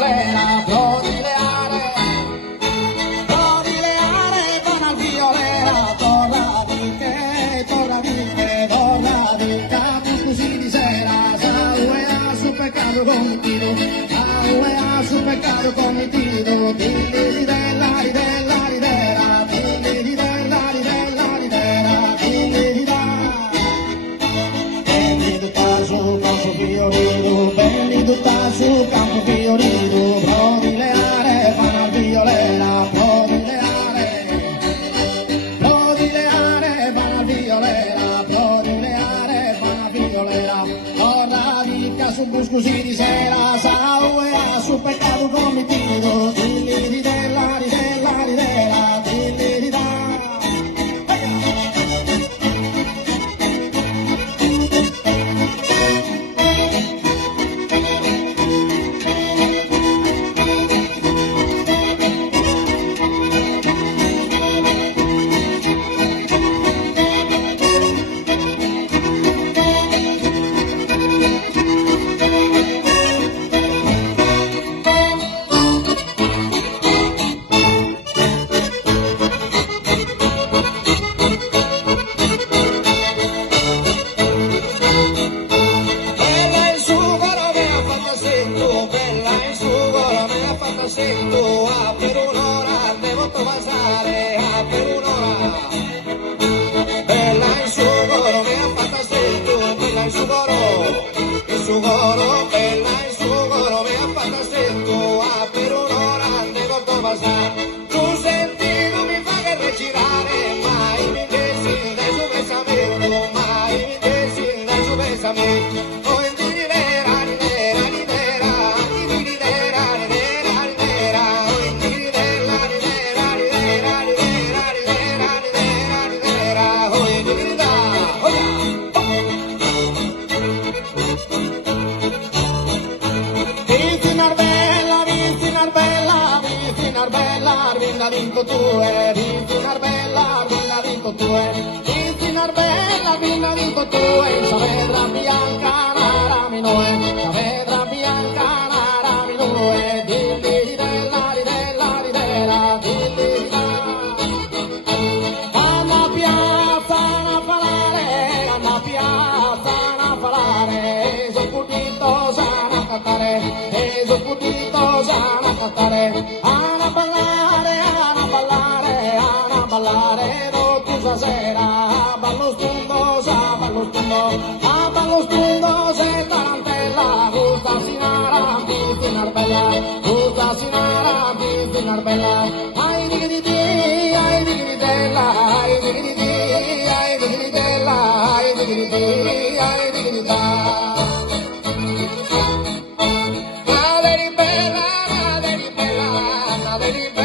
violera, Flor di Leare, van al violera, torra di che, così di sera, Sauea su peccato cometido, Sauea su peccato cometido, dilli della ridella ridera, dilli della ridella ridera, dilli da. Belli tutta sul campo fiorito, belli tutta sul campo fiorito, Flor di Leare, van al violera, Flor di Leare, van al violera, Flor di Leare, van al violera, torna ricca su così di sera, Sauea su peccato cometido, dilli della ridella ridera, dilli da. Per un'ora devo passare, per un'ora. Bella in sugoro, mi ha fatto stretto, bella in sugoro, bella in sugoro, mi ha fatto stretto, per un'ora devo passare. Tu sentito mi fa che regirare, mai mi desi dai suo pensamento, mai mi desi dai suo pensamento. Vinto tu Vincinar bella, vinto tu Vincinar bella, vinto tu Saavedra bianca, nara minue, Saavedra bianca, nara minue, dilli della ridera, dilli da. Alla piazza a parlare, Soputito sana cantare, Soputito sana cantare, a ballare tutta sera, ballo stundo, se tarantella, gusta sinara, Vincinar bella, ai dignity, ai dignitella, ai dignity, ai dignitella, ai dignity, ai dignità. Madre bella, madre bella, madre bella.